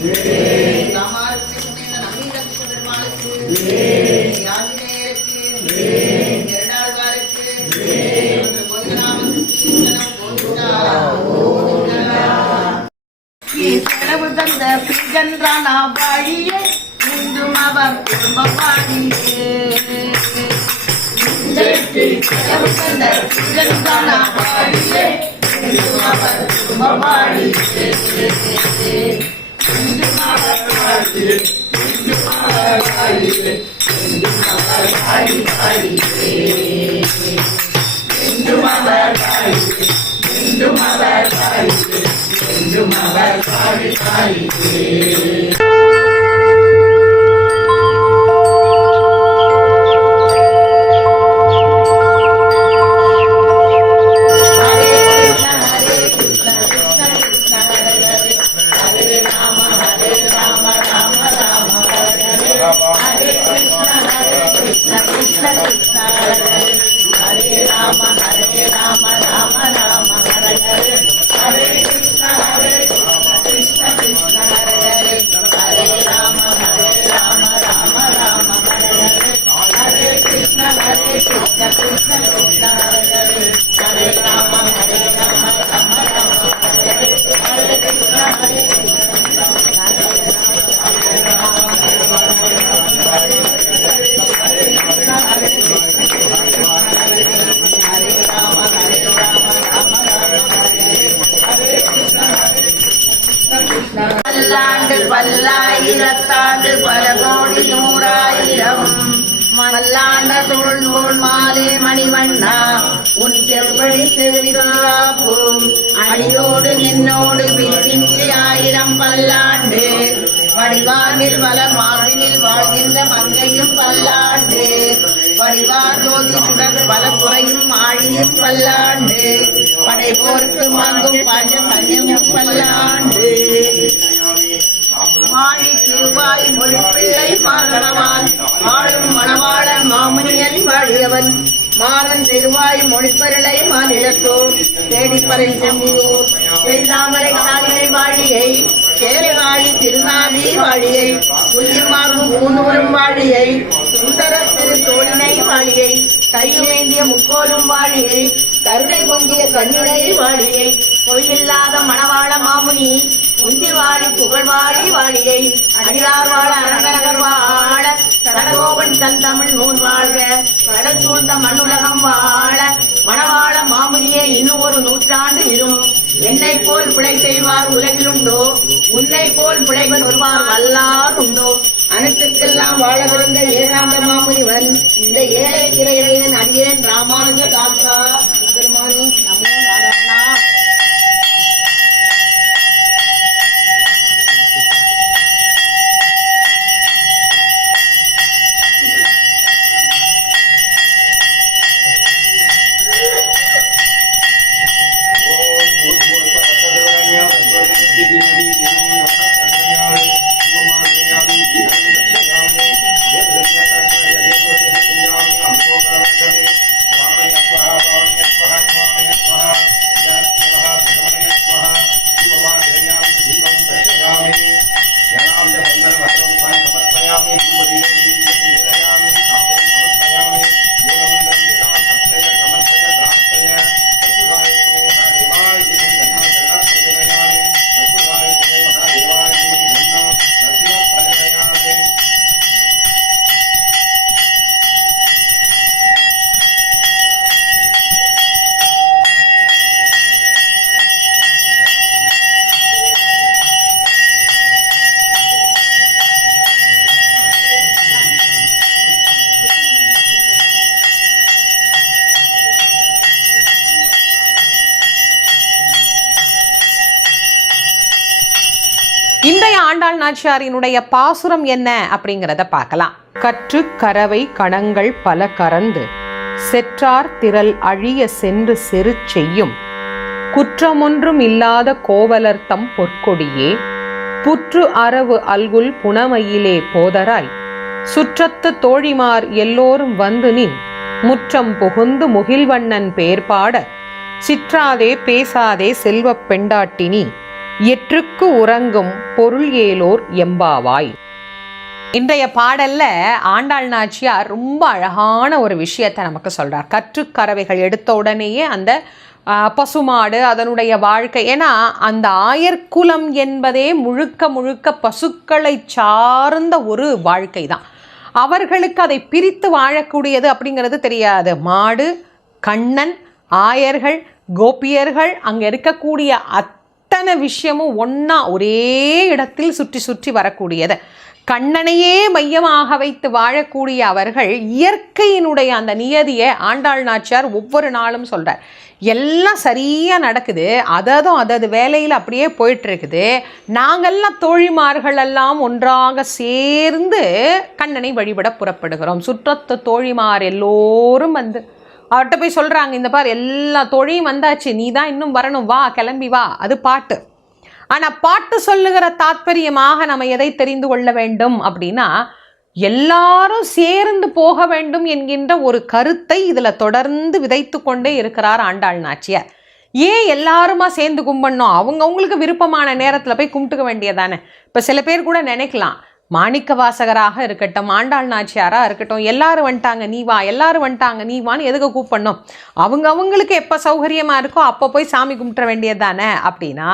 ராமாருக்கு சுமேத நவீன கிருஷ்ண பெருமாளுக்கு ஆஞ்சநேயருக்கு இரண்டாழ்வாருக்கு கோவிந்தநாம கிருஷ்ணனம் கோவிந்தா செலவு தந்த பிரிஜன்றான வழியே இன்றும் அவர் குடும்பவாடியே செலவு தந்த பிரிஜன்றான வழியே இன்றும் அவர் குடும்பவாடியே இன்றும் அவர் வாழியே இன்றும் அவர் வாழியே இன்றும் அவர் வாழி வாழியே இன்றும் அவர் வாழியே இன்றும் அவர் வாழியே இன்றும் அவர் வாழி வாழியே. பல்லாண்டு பல்லாயிரத்தாண்டு பல கோடி நூறாயிரம் மல்லாண்ட தோல் நூல் மாலே மணிவண்ணா உன் செவ்வழி செவிதாப்பும் அடியோடு நின்னோடு பிரிவின்றி ஆயிரம் பல்லாண்டு வடிவானில் வள மாவினில் வாழ்கின்ற மங்கையும் பல்லாண்டு வடிவார் ஜோதி சுடர் பல குறையும் ஆழியும் பல்லாண்டு படை போர்க்கு வாங்கும் பஞ்ச பஞ்சமும் பல்லாண்டு வாழி திருவாய் மொழிப்பிள்ளை மாதவன் ஆளும் மணவாளன் மாமுனியன் வாழியவன் மாறன் திருவாய் மொழிப்பருளை மாநிலத்தோர் தேடிப்பறை செம்பியூர் செய்தாமரை காலினை வாழியை கேரவாழி திருநாதி வாழியை உயிர்மாறும் ஊனூரும் வாழியை சுந்தர திரு தோழினை வாழியை கையுமேந்திய முக்கோலும் வாழியை கருணை பொங்கிய கண்ணினை வாழியை பொய்யில்லாத மணவாள மாமுனி உந்தி வாழி புகழ்வாழி வாழியை அடியார் வாழ அரங்கநகர் வாழ சடகோபன் தன் தமிழ் நூல் வாழ்க கடல் சூழ்ந்த மண்ணுலகம் வாழ மணவாள மாமுனியே இன்னும் ஒரு நூற்றாண்டு இரும் என்னை போல் பிழை செய்வார் உலகிலுண்டோ உன்னை போல் பிழைவன் வருவார் வல்லார் உண்டோ அனைத்திற்கெல்லாம் வாழ விருந்த ஏகாந்த மாமுனிவன் இந்த ஏழை திரையிலையன் அடியேன் ராமானுஜ தாத்தா பெருமானி நமோ நாராயணா. இன்றைய ஆண்டாள் நாச்சியாரினுடைய பாசுரம் என்ன அப்படிங்கிறத பார்க்கலாம். கற்று கரவை கணங்கள் பல கறந்து செற்றார் திரள் அழிய சென்று செரு செய்யும் குற்றமொன்றும் இல்லாத கோவலர்த்தம் பொற்கொடியே புற்று அரவு அல்குல் புனமையிலே போதராய் சுற்றத்து தோழிமார் எல்லோரும் வந்து நின் முற்றம் புகுந்து முகில்வண்ணன் பேர் பாட சிற்றாதே பேசாதே செல்வப் பெண்டாட்டினி எற்றுக்கு உறங்கும் பொருள் ஏலோர் எம்பாவாய். இன்றைய பாடல்ல ஆண்டாள் நாச்சியார் ரொம்ப அழகான ஒரு விஷயத்தை நமக்கு சொல்றார். கற்றுக்கறவைகள் எடுத்த உடனேயே அந்த பசுமாடு அதனுடைய வாழ்க்கை, ஏன்னா அந்த ஆயர்குலம் என்பதே முழுக்க முழுக்க பசுக்களை சார்ந்த ஒரு வாழ்க்கை தான். அவர்களுக்கு அதை பிரித்து வாழக்கூடியது அப்படிங்கிறது தெரியாது. மாடு, கண்ணன், ஆயர்கள், கோபியர்கள், அங்கே இருக்கக்கூடிய அத்தனை விஷயமும் ஒன்றா ஒரே இடத்தில் சுற்றி சுற்றி வரக்கூடியது. கண்ணனையே மையமாக வைத்து வாழக்கூடிய அவர்கள் இயற்கையினுடைய அந்த நியதியை ஆண்டாள் நாச்சியார் ஒவ்வொரு நாளும் சொல்கிறார். எல்லாம் சரியாக நடக்குது, அதது வேலையில் அப்படியே போயிட்டுருக்குது. நாங்கள்லாம் தோழிமார்கள் எல்லாம் ஒன்றாக சேர்ந்து கண்ணனை வழிபட புறப்படுகிறோம். சுற்றத்து தோழிமார் எல்லோரும் வந்து அவர்கிட்ட போய் சொல்கிறாங்க, இந்த பார் எல்லா தோழியும் வந்தாச்சு, நீ தான் இன்னும் வரணும், வா கிளம்பி வா. அது பாட்டு. ஆனால் பாட்டு சொல்லுகிற தாத்பரியமாக நம்ம எதை தெரிந்து கொள்ள வேண்டும் அப்படின்னா, எல்லாரும் சேர்ந்து போக வேண்டும் என்கின்ற ஒரு கருத்தை இதில் தொடர்ந்து விதைத்து கொண்டே இருக்கிறார் ஆண்டாள் நாச்சியார். ஏன் எல்லாருமா சேர்ந்து கும்பிடணும்? அவங்களுக்கு விருப்பமான நேரத்தில் போய் கும்பிட்டுக்க வேண்டியதானே. இப்போ சில பேர் கூட நினைக்கலாம், மாணிக்க வாசகராக இருக்கட்டும், ஆண்டாள் நாச்சியாராக இருக்கட்டும், எல்லாரும் வந்துட்டாங்க நீ வா, எல்லாரும் வந்துட்டாங்க நீ வான்னு எதுக்கு கூப்பிடணும்? அவங்களுக்கு எப்போ சௌகரியமாக இருக்கோ அப்போ போய் சாமி கும்பிட வேண்டியது தானே அப்படின்னா,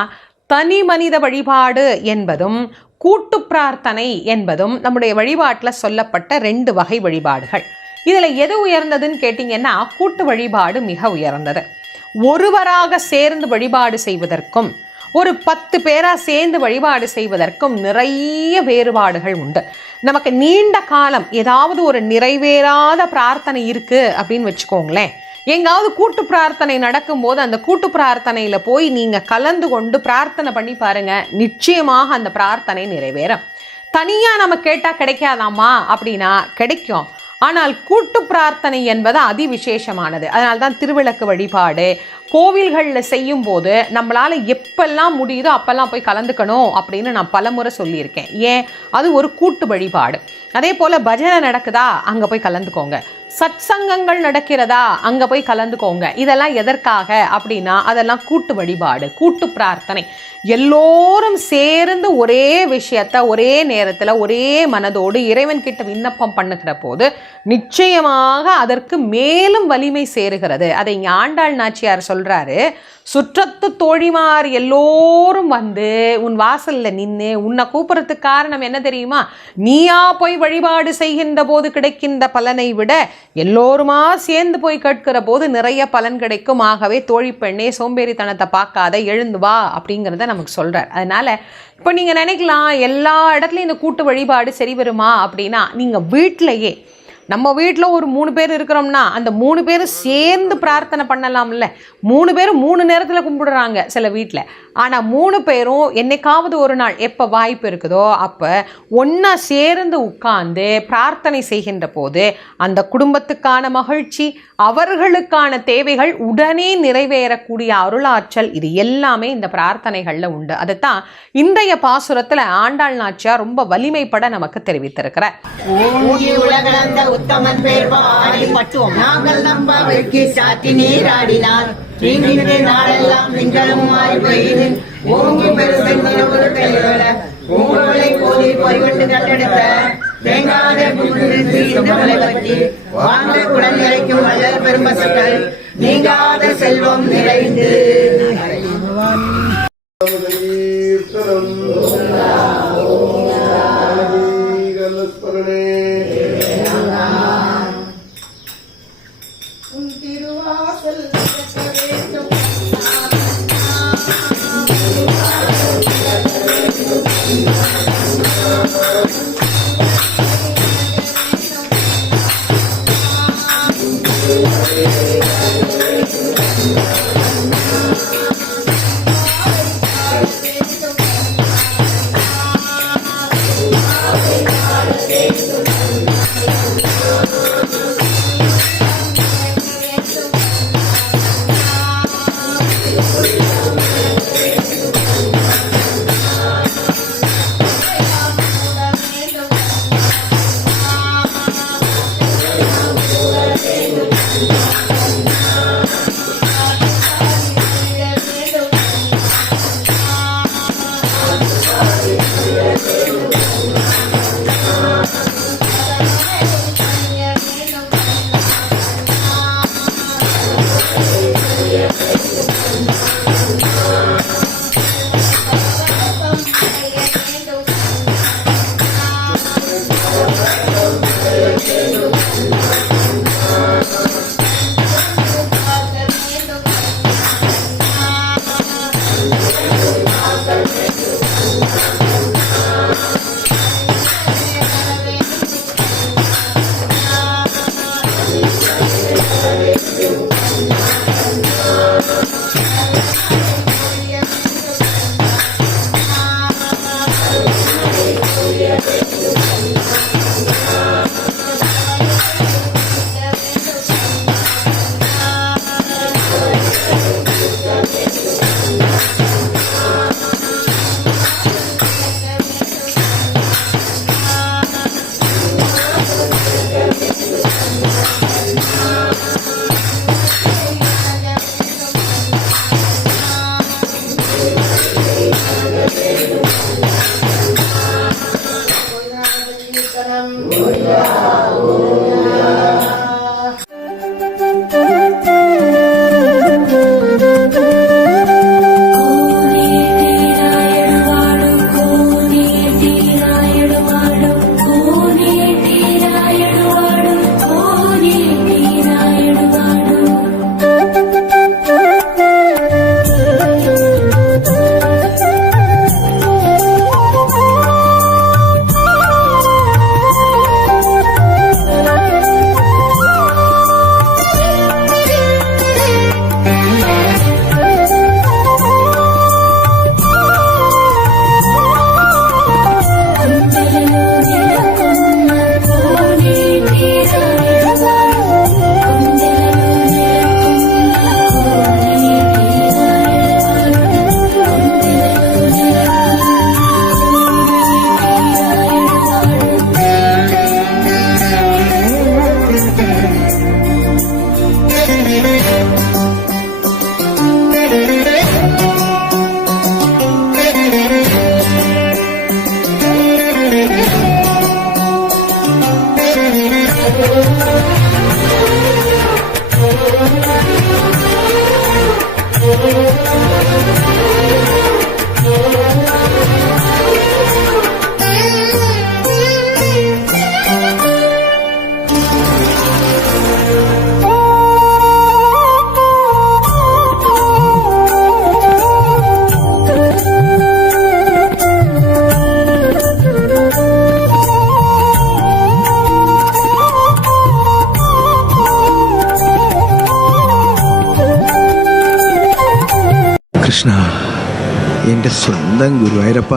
தனி மனித வழிபாடு என்பதும் கூட்டு பிரார்த்தனை என்பதும் நம்முடைய வழிபாட்டில் சொல்லப்பட்ட 2 வகை வழிபாடுகள். இதில் எது உயர்ந்ததுன்னு கேட்டிங்கன்னா, கூட்டு வழிபாடு மிக உயர்ந்தது. ஒருவராக சேர்ந்து வழிபாடு செய்வதற்கும் ஒரு 10 பேராக சேர்ந்து வழிபாடு செய்வதற்கும் நிறைய வேறுபாடுகள் உண்டு. நமக்கு நீண்ட காலம் ஏதாவது ஒரு நிறைவேறாத பிரார்த்தனை இருக்குது அப்படின்னு வச்சுக்கோங்களேன். எங்காவது கூட்டு பிரார்த்தனை நடக்கும்போது அந்த கூட்டு பிரார்த்தனையில் போய் நீங்கள் கலந்து கொண்டு பிரார்த்தனை பண்ணி பாருங்கள், நிச்சயமாக அந்த பிரார்த்தனை நிறைவேறும். தனியாக நம்ம கேட்டால் கிடைக்காதாமா அப்படின்னா கிடைக்கும். ஆனால் கூட்டு பிரார்த்தனை என்பது அதிவிசேஷமானது. அதனால தான் திருவிளக்கு வழிபாடு கோவில்களில் செய்யும் போது நம்மளால் எப்பெல்லாம் முடியுதோ அப்பெல்லாம் போய் கலந்துக்கணும் அப்படின்னு நான் பலமுறை சொல்லியிருக்கேன். ஏன்? அது ஒரு கூட்டு வழிபாடு. அதே போல் பஜனை நடக்குதா, அங்கே போய் கலந்துக்கோங்க. சத்சங்கங்கள் நடக்கிறதா, அங்கே போய் கலந்துக்கோங்க. இதெல்லாம் எதற்காக அப்படின்னா, அதெல்லாம் கூட்டு வழிபாடு, கூட்டு பிரார்த்தனை. எல்லோரும் சேர்ந்து ஒரே விஷயத்தை ஒரே நேரத்தில் ஒரே மனதோடு இறைவன்கிட்ட விண்ணப்பம் பண்ணுகிற போது நிச்சயமாக அதற்கு மேலும் வலிமை சேருகிறது. அதை ஆண்டாள் நாச்சியார் சொல்றாரு. சுற்றத்து தோழிமார் எல்லோரும் வந்து உன் வாசல்ல நின்று உன்னை கூப்பிட்றதுக்கு காரணம் என்ன தெரியுமா? நீயா போய் வழிபாடு செய்கின்ற போது கிடைக்கின்ற பலனை விட எல்லோருமா சேர்ந்து போய் கேட்கிற போது நிறைய பலன் கிடைக்கும். ஆகவே தோழி பெண்ணே, சோம்பேறித்தனத்தை பார்க்காத, எழுந்து வா அப்படிங்கிறத நமக்கு சொல்றார். அதனால இப்போ நீங்க நினைக்கலாம், எல்லா இடத்துலையும் இந்த கூட்டு வழிபாடு சரி வருமா அப்படின்னா, நீங்க வீட்டிலையே, நம்ம வீட்டில் ஒரு 3 பேர் இருக்கிறோம்னா அந்த 3 பேரும் சேர்ந்து பிரார்த்தனை பண்ணலாம்ல. 3 பேரும் 3 நேரத்தில் கும்பிடுறாங்க சில வீட்டில். ஆனால் 3 பேரும் என்னைக்காவது ஒரு நாள் எப்போ வாய்ப்பு இருக்குதோ அப்போ ஒன்றா சேர்ந்து உட்கார்ந்து பிரார்த்தனை செய்கின்ற போது அந்த குடும்பத்துக்கான மகிழ்ச்சி, அவர்களுக்கான தேவைகள் உடனே நிறைவேறக்கூடிய அருளாற்றல், இது எல்லாமே இந்த பிரார்த்தனைகளில் உண்டு. அதுதான் இன்றைய பாசுரத்தில் ஆண்டாள் நாச்சியார் ரொம்ப வலிமைப்பட நமக்கு தெரிவித்திருக்கிறார். உத்தமன் பேர்வாடி பட்டுவோம் நாங்கள் நம்ப வெட்கி சாத்தி நீராடினார் நாளெல்லாம் திங்களும் மாறி பெய்து ஓங்கி பெருசை உங்களை போதி பொறிவிட்டு கட்டெடுத்த தேங்காத பற்றி வாழ்ந்த குடன் நிறைக்கும் வள்ளல் பெரும்பசுக்கள் நீங்காத செல்வம் நிறைந்து കൃഷ്ണ, എന്റെ സ്വന്തം ഗുരുവായൂരപ്പ.